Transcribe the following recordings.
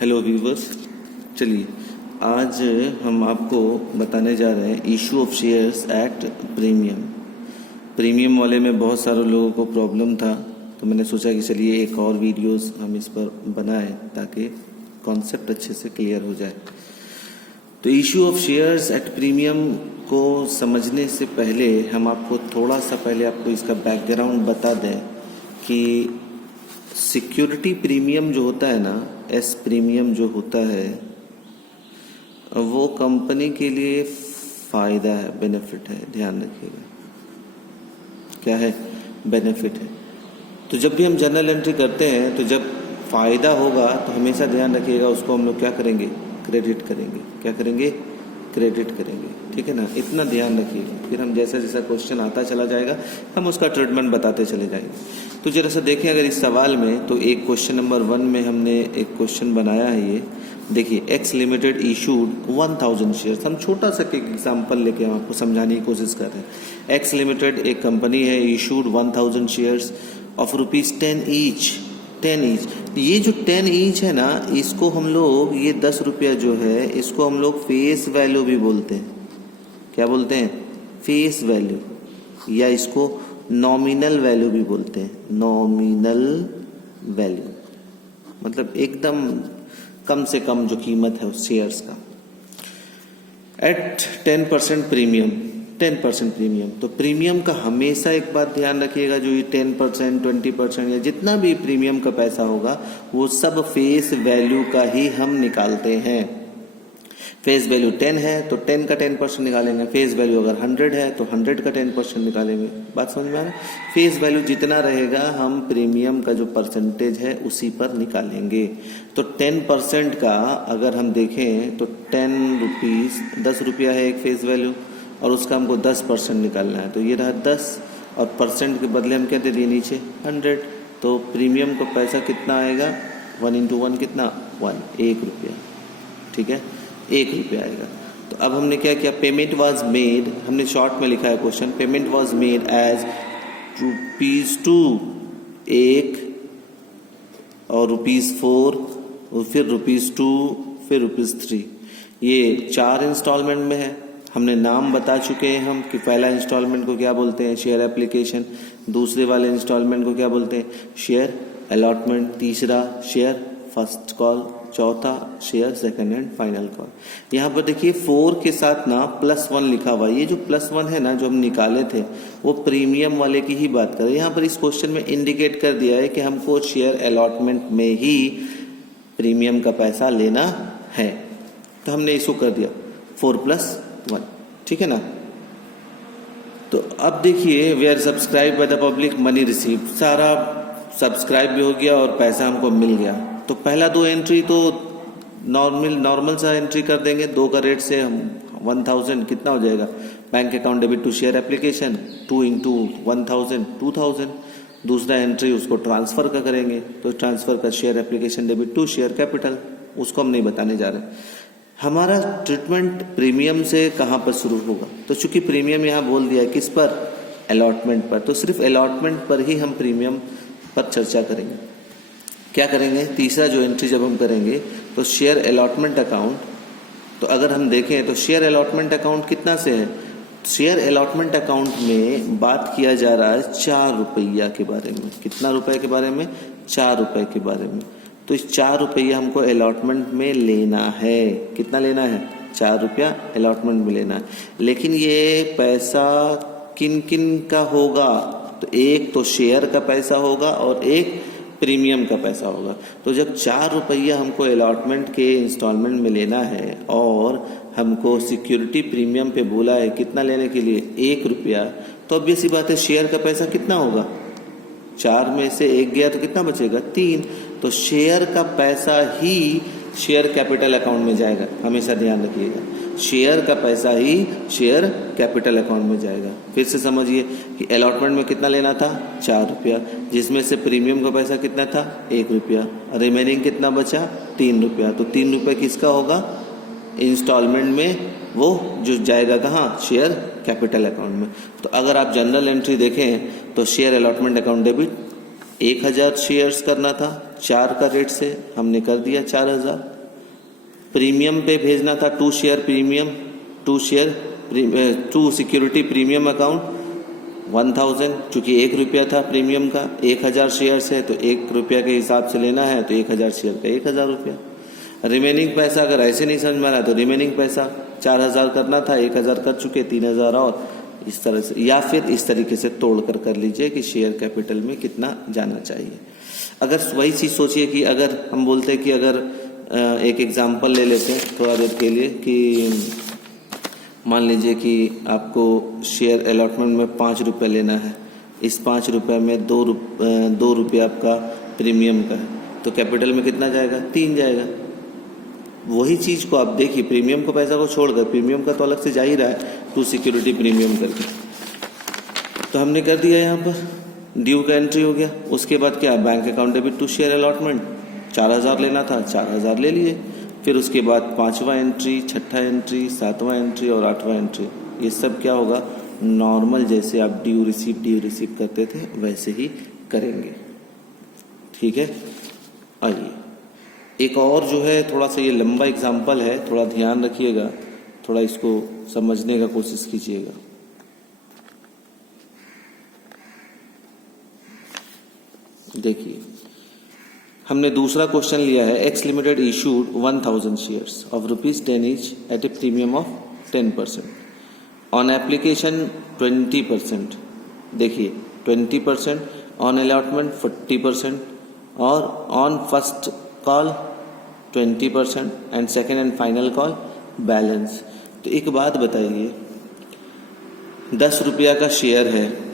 Hello viewers, चलिए आज हम आपको बताने जा रहे हैं issue of shares at premium वाले में बहुत सारे लोगों को प्रॉब्लम था, तो मैंने सोचा कि चलिए एक और वीडियोस हम इस पर बनाएं ताकि कॉन्सेप्ट अच्छे से क्लियर हो जाए। तो issue of shares at premium को समझने से पहले हम आपको थोड़ा सा पहले आपको इसका बैकग्राउंड बता दें कि सिक्योरिटी प्रीमियम जो होता है ना, एस प्रीमियम जो होता है वो कंपनी के लिए फ़ायदा है, बेनिफिट है। ध्यान रखिएगा क्या है, बेनिफिट है। तो जब भी हम जर्नल एंट्री करते हैं तो जब फ़ायदा होगा तो हमेशा ध्यान रखिएगा उसको हम लोग क्या करेंगे, क्रेडिट करेंगे। क्या करेंगे, क्रेडिट करेंगे। ठीक है ना, इतना ध्यान रखिएगा। फिर हम जैसा जैसा क्वेश्चन आता चला जाएगा हम उसका ट्रीटमेंट बताते चले जाएंगे। तो जरा सा देखें अगर इस सवाल में, तो एक क्वेश्चन नंबर 1 में हमने एक क्वेश्चन बनाया है। ये देखिए, एक्स लिमिटेड इशूड 1000 शेयर्स। हम छोटा सा एक एग्जाम्पल लेके हम आपको समझाने की कोशिश कर रहे हैं। एक्स लिमिटेड एक कंपनी है, issued 1000 shares of ₹10 each. 10 each, ये जो 10 ईच है ना, इसको हम लोग, ये 10 रुपया जो है, इसको हम लोग फेस वैल्यू भी बोलते हैं। क्या बोलते हैं, फेस वैल्यू, या इसको नॉमिनल वैल्यू भी बोलते हैं। नॉमिनल वैल्यू मतलब एकदम कम से कम जो कीमत है उस शेयर्स का। At 10% premium, 10% premium. तो प्रीमियम का हमेशा एक बात ध्यान रखिएगा, जो ये 10%, 20% या जितना भी प्रीमियम का पैसा होगा वो सब फेस वैल्यू का ही हम निकालते हैं। फेस वैल्यू 10 है तो 10 का 10% निकालेंगे। फेस वैल्यू अगर 100 है तो 100 का 10% निकालेंगे। बात समझ में आ रहा है। फेस वैल्यू जितना रहेगा हम प्रीमियम का जो परसेंटेज है उसी पर निकालेंगे। तो 10% का अगर हम देखें तो 10 रुपया है एक फेस वैल्यू, और उसका हमको 10% निकालना है। तो ये रहा 10, और परसेंट के बदले हम क्या दे दिए नीचे 100। तो प्रीमियम का पैसा कितना आएगा, 1 × 1 कितना, 1, 1 रुपया। ठीक है, 1 रुपया आएगा। तो अब हमने क्या किया, पेमेंट वॉज मेड, हमने शॉर्ट में लिखा है question, payment was made as ₹2 1, और ₹4, और फिर ₹2, फिर ₹3। ये 4 इंस्टॉलमेंट में है। हमने नाम बता चुके हैं हम कि पहला इंस्टॉलमेंट को क्या बोलते हैं, शेयर एप्लीकेशन। दूसरे वाले इंस्टॉलमेंट को क्या बोलते हैं, शेयर अलॉटमेंट। तीसरा शेयर फर्स्ट कॉल। चौथा share second and final call. यहाँ पर देखिए 4 के साथ ना +1 लिखा हुआ है। ये जो +1 है ना, जो हम निकाले थे वो प्रीमियम वाले की ही बात कर रहे हैं। यहाँ पर इस क्वेश्चन में इंडिकेट कर दिया है कि हमको शेयर अलॉटमेंट में ही प्रीमियम का पैसा लेना है। तो हमने इसको कर दिया 4 + 1। ठीक है ना। तो अब देखिए, we are subscribe by the public, money receive, सारा सब्सक्राइब भी हो गया और पैसा हमको मिल गया। तो पहला 2 एंट्री तो नॉर्मल सा एंट्री कर देंगे। 2 का रेट से हम 1000 कितना हो जाएगा, bank account debit to share application, 2 × 1000 2000। दूसरा एंट्री उसको ट्रांसफर का करेंगे, तो ट्रांसफर का share application debit to share capital, उसको हम नहीं बताने जा रहे। हमारा ट्रीटमेंट प्रीमियम से कहाँ पर शुरू होगा, तो चूंकि प्रीमियम यहाँ बोल दिया है किस पर, अलॉटमेंट पर, तो सिर्फ अलॉटमेंट पर ही हम प्रीमियम पर चर्चा करेंगे। क्या करेंगे, तीसरा जो एंट्री जब हम करेंगे तो शेयर अलॉटमेंट अकाउंट। तो अगर हम देखें तो शेयर अलॉटमेंट अकाउंट कितना से है, शेयर अलॉटमेंट अकाउंट में बात किया जा रहा है 4 रुपया के बारे में। कितना रुपए के बारे में, 4 रुपए के बारे में। तो इस 4 रुपया हमको अलॉटमेंट में लेना है। कितना लेना है, 4 रुपया अलॉटमेंट में लेना है। लेकिन ये पैसा किन किन का होगा, तो एक तो शेयर का पैसा होगा और एक प्रीमियम का पैसा होगा। तो जब 4 रुपया हमको अलॉटमेंट के इंस्टॉलमेंट में लेना है और हमको सिक्योरिटी प्रीमियम पे बोला है कितना लेने के लिए, 1 रुपया, तो ऑब्वियस सी बात है शेयर का पैसा कितना होगा, 4 में से 1 गया तो कितना बचेगा, 3। तो शेयर का पैसा ही शेयर कैपिटल अकाउंट में जाएगा। हमेशा ध्यान रखिएगा, शेयर का पैसा ही शेयर कैपिटल अकाउंट में जाएगा। फिर से समझिए कि अलॉटमेंट में कितना लेना था, 4 रुपया, जिसमें से प्रीमियम का पैसा कितना था, 1 रुपया, रिमेनिंग कितना बचा, 3 रुपया। तो 3 रुपया किसका होगा, इंस्टॉलमेंट में, वो जो जाएगा कहाँ, शेयर कैपिटल अकाउंट में। तो अगर आप जनरल एंट्री देखें तो share allotment account debit 1000 shares करना था, 4 का रेट से हमने कर दिया 4000। प्रीमियम पे भेजना था 2 share premium, 2 security premium account 1000, चूँकि 1 रुपया था प्रीमियम का, 1000 शेयर्स है तो 1 रुपया के हिसाब से लेना है, तो 1000 शेयर का 1000 रुपया। रिमेनिंग पैसा अगर ऐसे नहीं समझ में आ रहा तो रिमेनिंग पैसा 4000 करना था, 1000 कर चुके, 3000 और इस तरह से, या फिर इस तरीके से तोड़ कर लीजिए कि शेयर कैपिटल में कितना जाना चाहिए। अगर वही चीज़ सोचिए कि अगर हम बोलते हैं कि अगर एक एग्जांपल ले लेते हैं थोड़ा देर के लिए कि मान लीजिए कि आपको शेयर अलॉटमेंट में 5 रुपये लेना है, इस 5 रुपये में 2 रुपये आपका प्रीमियम का है, तो कैपिटल में कितना जाएगा? 3 जाएगा। वही चीज़ को आप देखिए, प्रीमियम को पैसा को छोड़कर, प्रीमियम का तो अलग से जा ही रहा है 2 सिक्योरिटी प्रीमियम करके, तो हमने कर दिया यहाँ पर ड्यू का एंट्री हो गया। उसके बाद क्या? Bank account debit to share allotment, 4000 लेना था, 4000 ले लिए। फिर उसके बाद 5वां एंट्री, 6ठा एंट्री, 7वां एंट्री और 8वां एंट्री, ये सब क्या होगा? नॉर्मल जैसे आप ड्यू रिसीव करते थे वैसे ही करेंगे। ठीक है, आइए एक और जो है थोड़ा सा ये लंबा एग्जाम्पल है, थोड़ा ध्यान रखिएगा, थोड़ा इसको समझने का कोशिश कीजिएगा। देखिए, हमने दूसरा क्वेश्चन लिया है, x limited issued 1000 shares of ₹10 each eight A premium of 10%, on application 20%, देखिए 20%, ऑन अलॉटमेंट 40% और on first call 20% and second and final call balance. तो एक बात बताइए, 10 रुपया का शेयर है,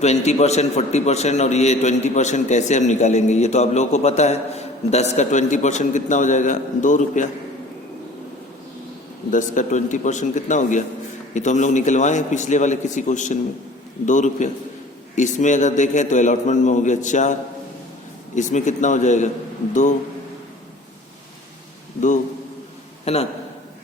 20%, 40% और ये 20% कैसे हम निकालेंगे? ये तो आप लोगों को पता है। 10 का 20% कितना हो जाएगा? 2 रुपया। 10 का 20% कितना हो गया? ये तो हम लोग निकलवाए हैं पिछले वाले किसी क्वेश्चन में, 2 रुपया। इसमें अगर देखें तो अलॉटमेंट में हो गया 4, इसमें कितना हो जाएगा? 2 है ना।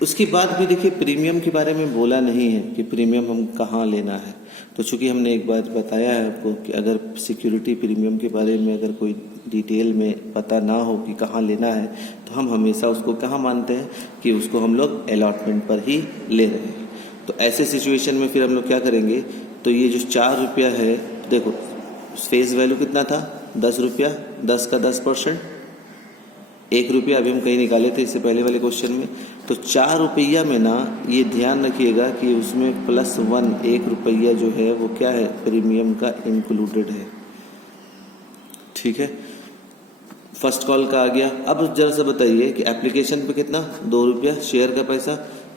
उसके बाद भी देखिए, प्रीमियम के बारे में बोला नहीं है कि प्रीमियम हम कहाँ लेना है। तो चूंकि हमने एक बात बताया है आपको कि अगर सिक्योरिटी प्रीमियम के बारे में अगर कोई डिटेल में पता ना हो कि कहाँ लेना है, तो हम हमेशा उसको कहाँ मानते हैं कि उसको हम लोग अलॉटमेंट पर ही ले रहे हैं। तो ऐसे सिचुएशन में फिर हम लोग क्या करेंगे? तो ये जो 4 रुपया है, देखो फेस वैल्यू कितना था? 10 रुपया, 10 का 10%, 1 रुपया अभी हम कहीं निकाले थे इससे पहले वाले क्वेश्चन में। तो 4 रुपया में ना, ये ध्यान रखिएगा कि उसमें +1 1 रुपया जो है वो क्या है? प्रीमियम का इंक्लूडेड है। ठीक है, फर्स्ट कॉल का आ गया। अब जरा सा बताइए कि एप्लीकेशन पे कितना? 2 रुपया शेयर का पैसा,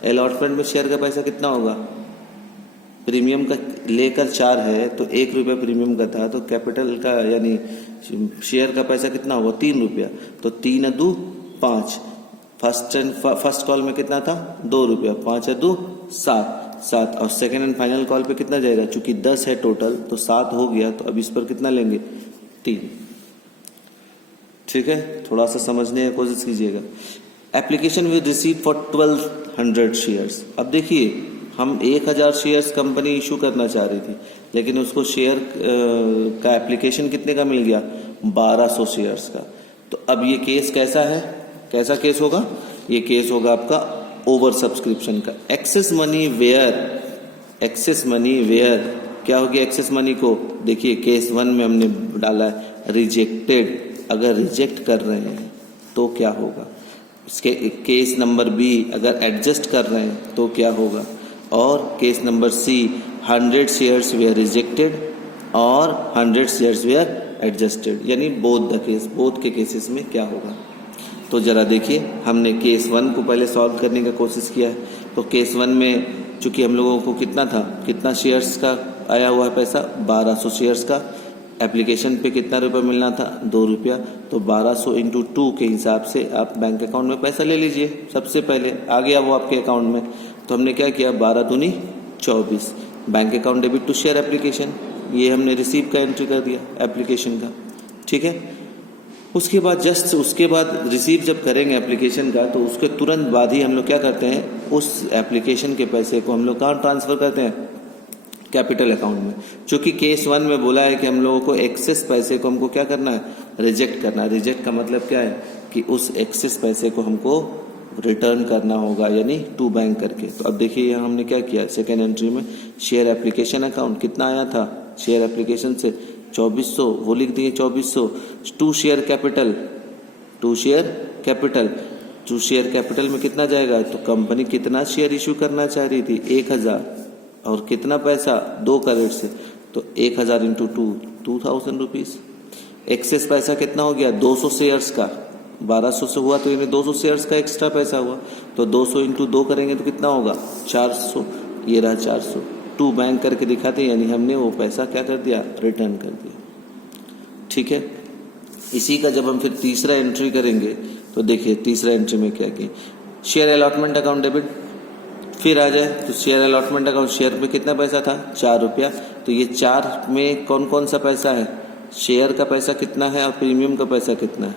अलॉटमेंट में शेयर का पैसा कितना होगा? प्रीमियम का लेकर 4 है तो 1 रुपया प्रीमियम का था, तो कैपिटल का यानी शेयर का पैसा कितना होगा? 3 रुपया। तो 3 2 5, फर्स्ट कॉल में कितना था? 2 रुपया, 5 2 7 और सेकेंड एंड फाइनल कॉल पे कितना जाएगा? चूंकि 10 है टोटल तो 7 हो गया, तो अब इस पर कितना लेंगे? 3। ठीक है, थोड़ा सा समझने की कोशिश कीजिएगा। Application will receive for 1200 shares. अब देखिए, हम 1000 शेयर्स कंपनी इशू करना चाह रही थी, लेकिन उसको शेयर का एप्लीकेशन कितने का मिल गया? 1200 शेयर्स का। तो अब ये केस कैसा है? कैसा केस होगा? ये केस होगा आपका ओवर सब्सक्रिप्शन का। एक्सेस मनी वेयर क्या हो गया? एक्सेस मनी को देखिए, केस 1 में हमने डाला है रिजेक्टेड। अगर रिजेक्ट कर रहे हैं तो क्या होगा? इसके केस नंबर बी अगर एडजस्ट कर रहे हैं तो क्या होगा? और case number C 100 shares were rejected और 100 शेयर्स वेयर एडजस्टेड, यानी बोथ के केसेस में क्या होगा? तो जरा देखिए, हमने केस 1 को पहले सॉल्व करने का कोशिश किया है। तो केस 1 में चूंकि हम लोगों को कितना था, कितना शेयर्स का आया हुआ है पैसा? 1200 शेयर्स का। एप्लीकेशन पे कितना रुपया मिलना था? 2 रुपया। तो 1200 इंटू 2 के हिसाब से आप बैंक अकाउंट में पैसा ले लीजिए। सबसे पहले आ गया वो आपके अकाउंट में, तो हमने क्या किया? 12 दूनी 24, bank account debit to share application, ये हमने रिसीव का एंट्री कर दिया एप्लीकेशन का। ठीक है, उसके बाद रिसीव जब करेंगे एप्लीकेशन का, तो उसके तुरंत बाद ही हम लोग क्या करते हैं? उस एप्लीकेशन के पैसे को हम लोग कहाँ ट्रांसफर करते हैं? कैपिटल अकाउंट में। चूंकि केस 1 में बोला है कि हम लोगों को एक्सेस पैसे को हमको क्या करना है, रिजेक्ट करना है। रिजेक्ट का मतलब क्या है कि उस एक्सेस पैसे को हमको रिटर्न करना होगा, यानी टू बैंक करके। तो अब देखिए यहाँ हमने क्या किया, सेकेंड एंट्री में शेयर एप्लीकेशन अकाउंट कितना आया था, शेयर एप्लीकेशन से 2400 वो लिख दिए 2400। To share capital, to share capital में कितना जाएगा, तो कंपनी कितना शेयर इशू करना चाह रही थी, 1000, और कितना पैसा 2 करोड़ से, तो 1000 इंटू 2000 रुपीज। एक्सेस पैसा कितना हो गया, 200 शेयर्स का, 1200 से हुआ तो इन्हें 200 शेयर्स का एक्स्ट्रा पैसा हुआ, तो 200 इंटू 2 करेंगे तो कितना होगा 400, ये रहा 400। टू बैंक करके दिखाते, यानी हमने वो पैसा क्या कर दिया, रिटर्न कर दिया। ठीक है, इसी का जब हम फिर तीसरा एंट्री करेंगे तो देखिए तीसरा एंट्री में क्या किया, शेयर अलॉटमेंट अकाउंट डेबिट। फिर आ जाए तो शेयर अलॉटमेंट अकाउंट, शेयर में कितना पैसा था 4 रुपया, तो ये 4 में कौन कौन सा पैसा है, शेयर का पैसा कितना है और प्रीमियम का पैसा कितना है।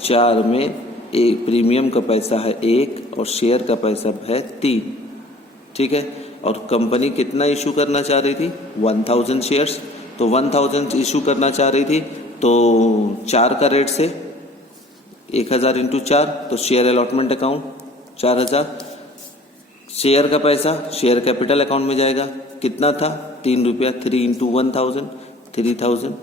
4 में एक प्रीमियम का पैसा है 1 और शेयर का पैसा है 3। ठीक है, और कंपनी कितना इशू करना चाह रही थी, 1000 शेयर्स, तो 1000 इशू करना चाह रही थी, तो 4 का रेट से 1000 इंटू 4, तो शेयर अलॉटमेंट अकाउंट 4000। शेयर का पैसा शेयर कैपिटल अकाउंट में जाएगा, कितना था 3 रुपया, 3 इंटू 1000 3000।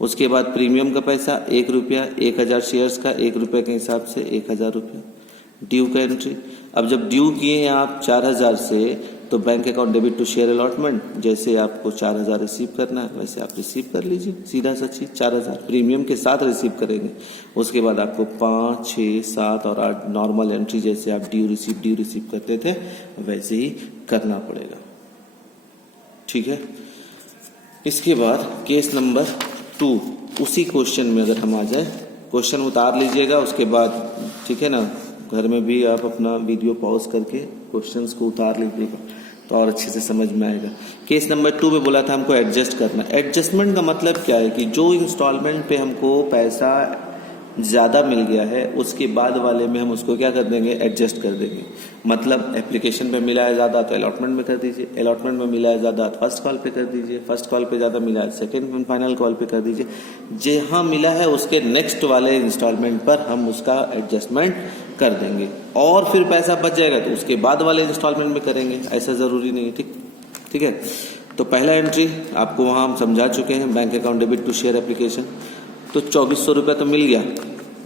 उसके बाद प्रीमियम का पैसा 1 रुपया, 1000 शेयर्स का 1 रुपये के हिसाब से 1000 रुपया। ड्यू का एंट्री, अब जब ड्यू किए हैं आप 4000 से, तो bank account debit to share allotment, जैसे आपको 4000 रिसीव करना है वैसे आप रिसीव कर लीजिए, सीधा सच्ची 4000 प्रीमियम के साथ रिसीव करेंगे। उसके बाद आपको 5, 6, 7 और 8 नॉर्मल एंट्री, जैसे आप ड्यू रिसीव करते थे वैसे ही करना पड़ेगा। ठीक है, इसके बाद केस नंबर 2, उसी क्वेश्चन में अगर हम आ जाए, क्वेश्चन उतार लीजिएगा, उसके बाद ठीक है ना, घर में भी आप अपना वीडियो पॉज करके क्वेश्चंस को उतार लीजिएगा तो और अच्छे से समझ में आएगा। केस नंबर 2 में बोला था हमको एडजस्ट करना। एडजस्टमेंट का मतलब क्या है कि जो इंस्टॉलमेंट पे हमको पैसा ज़्यादा मिल गया है उसके बाद वाले में हम उसको क्या कर देंगे, एडजस्ट कर देंगे। मतलब एप्लीकेशन पे मिला है ज़्यादा तो अलॉटमेंट में कर दीजिए, अलॉटमेंट में मिला है ज़्यादा तो फर्स्ट कॉल पे कर दीजिए, फर्स्ट कॉल पे ज़्यादा मिला है सेकंड एंड फाइनल कॉल पे कर दीजिए। जहाँ मिला है उसके नेक्स्ट वाले इंस्टॉलमेंट पर हम उसका एडजस्टमेंट कर देंगे, और फिर पैसा बच जाएगा तो उसके बाद वाले इंस्टॉलमेंट में करेंगे, ऐसा ज़रूरी नहीं है। ठीक है, तो पहला एंट्री आपको वहाँ हम समझा चुके हैं, bank account debit to share application, तो 2400 रुपये तो मिल गया।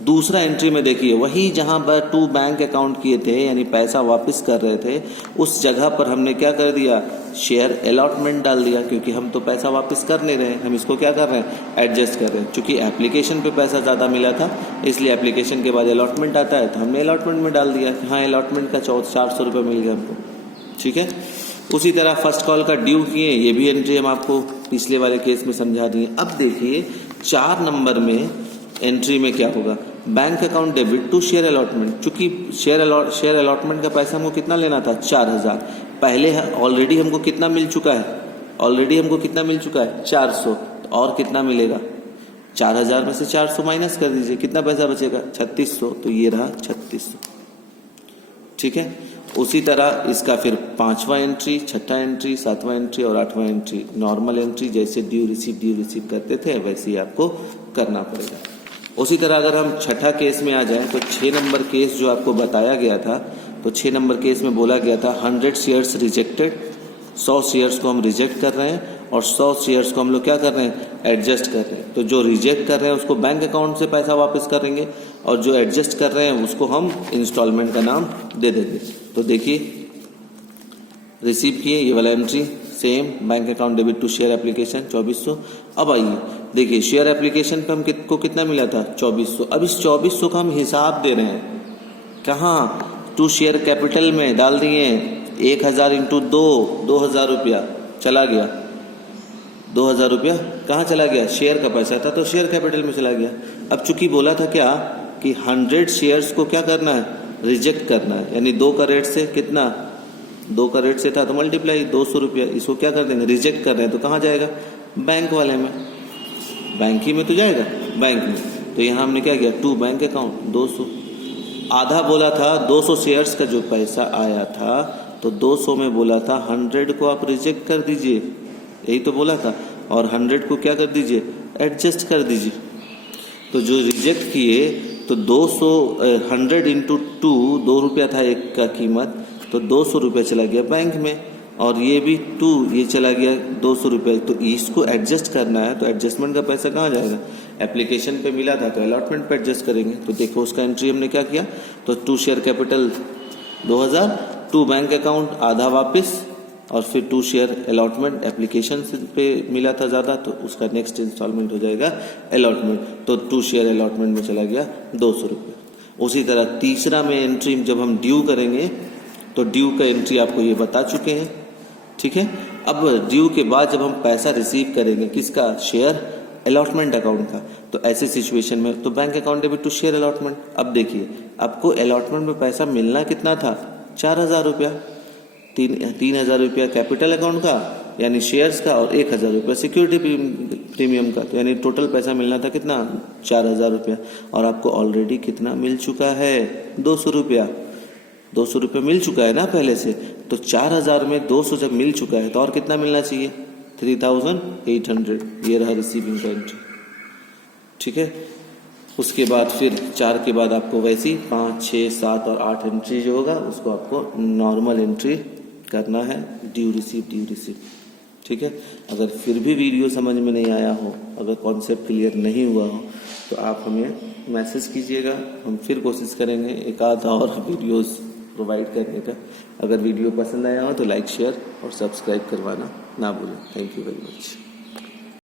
दूसरा एंट्री में देखिए वही जहां पर टू बैंक अकाउंट किए थे, यानी पैसा वापस कर रहे थे, उस जगह पर हमने क्या कर दिया, शेयर अलॉटमेंट डाल दिया, क्योंकि हम तो पैसा वापस कर नहीं रहे, हम इसको क्या कर रहे हैं, एडजस्ट कर रहे हैं। क्योंकि एप्लीकेशन पे पैसा ज़्यादा मिला था इसलिए एप्लीकेशन के बाद अलॉटमेंट आता है तो हमने अलॉटमेंट में डाल दिया कि हाँ अलॉटमेंट का 400 रुपये मिल गया हमको। ठीक है, उसी तरह फर्स्ट कॉल का ड्यू किए, ये भी एंट्री हम आपको पिछले वाले केस में समझा दिए। अब देखिए 4 नंबर में एंट्री में क्या होगा, bank account debit to share allotment. चूंकि शेयर अलॉटमेंट का पैसा हमको कितना लेना था, 4000, पहले ऑलरेडी हमको कितना मिल चुका है, 400, तो और कितना मिलेगा, 4000 में से 400 माइनस कर दीजिए, कितना पैसा बचेगा 3600, तो ये रहा 3600। ठीक है, उसी तरह इसका फिर 5वां एंट्री, 6ठा एंट्री, 7वां एंट्री और 8वां एंट्री नॉर्मल एंट्री, जैसे ड्यू रिसीव करते थे वैसे ही आपको करना पड़ेगा। उसी तरह अगर हम 6ठा केस में आ जाएं तो 6 नंबर केस जो आपको बताया गया था, तो 6 नंबर केस में बोला गया था 100 शेयर्स रिजेक्टेड, 100 शेयर्स को हम रिजेक्ट कर रहे हैं और 100 शेयर्स को हम लोग क्या कर रहे हैं, एडजस्ट कर रहे हैं। तो जो रिजेक्ट कर रहे हैं उसको बैंक अकाउंट से पैसा वापस करेंगे और जो एडजस्ट कर रहे हैं उसको हम इंस्टॉलमेंट का नाम दे देंगे। तो देखिए रिसीव किए, ये वाला entry same, bank account debit to share application 2400। अब आइए देखिए शेयर एप्लीकेशन पे हमको कितना मिला था, 2400। अब इस 2400 का हम हिसाब दे रहे हैं कहाँ, टू शेयर कैपिटल में डाल दिए, 1000 इंटू 2000 रुपया चला गया, 2000 रुपया कहाँ चला गया, शेयर का पैसा था तो शेयर कैपिटल में चला गया। अब चूंकि बोला था क्या कि 100 शेयर्स को क्या करना है, रिजेक्ट करना है, यानी 2 का रेट से कितना, 2 का रेट से था तो मल्टीप्लाई 200 रुपया, इसको क्या कर देंगे, रिजेक्ट कर रहे हैं तो कहाँ जाएगा, बैंक वाले में, बैंक ही में तो जाएगा, बैंक में। तो यहाँ हमने क्या किया, टू बैंक अकाउंट 200, आधा बोला था 200 शेयर्स का जो पैसा आया था, तो 200 में बोला था 100 को आप रिजेक्ट कर दीजिए, यही तो बोला था। और 100 को क्या कर दीजिए, एडजस्ट कर दीजिए। तो जो रिजेक्ट किए तो 200 100 इंटू 2 ₹2 था एक का कीमत, तो ₹200 चला गया बैंक में, और ये भी 2 ये चला गया ₹200। तो इसको एडजस्ट करना है, तो एडजस्टमेंट का पैसा कहाँ जाएगा, एप्लीकेशन पे मिला था तो अलॉटमेंट पे एडजस्ट करेंगे। तो देखो उसका एंट्री हमने क्या किया, तो 2 शेयर कैपिटल 2000, 2 बैंक अकाउंट आधा वापस, और फिर 2 शेयर अलॉटमेंट एप्लीकेशन पे मिला था ज़्यादा, तो उसका नेक्स्ट इंस्टॉलमेंट हो जाएगा अलॉटमेंट। तो 2 शेयर अलॉटमेंट में चला गया ₹200। उसी तरह तीसरा में एंट्री जब हम ड्यू करेंगे, तो ड्यू का एंट्री आपको ये बता चुके हैं, ठीक है। अब ड्यू के बाद जब हम पैसा रिसीव करेंगे किसका, शेयर अलॉटमेंट अकाउंट का, तो ऐसे सिचुएशन में तो bank account debit to share allotment. अब देखिए आपको अलॉटमेंट में पैसा मिलना कितना था, 4000 रुपया, 3000 रुपया कैपिटल अकाउंट का यानी शेयर्स का, और 1000 रुपया सिक्योरिटी प्रीमियम का, तो यानी टोटल पैसा मिलना था कितना, 4000 रुपया। और आपको ऑलरेडी कितना मिल चुका है, 200 रुपया। 200 रुपये मिल चुका है ना पहले से, तो 4000 में 200 जब मिल चुका है तो और कितना मिलना चाहिए, 3800। ये रहा रिसीविंग का एंट्री, ठीक है। उसके बाद फिर 4 के बाद आपको वैसी 5, 6, 7 और 8 एंट्री जो होगा उसको आपको नॉर्मल एंट्री करना है, ड्यू रिसीव, ठीक है। अगर फिर भी वीडियो समझ में नहीं आया हो, अगर कॉन्सेप्ट क्लियर नहीं हुआ हो, तो आप हमें मैसेज कीजिएगा, हम फिर कोशिश करेंगे एक आध और वीडियोस प्रोवाइड करने का। अगर वीडियो पसंद आया हो तो लाइक, शेयर और सब्सक्राइब करवाना ना भूलें। Thank you very much.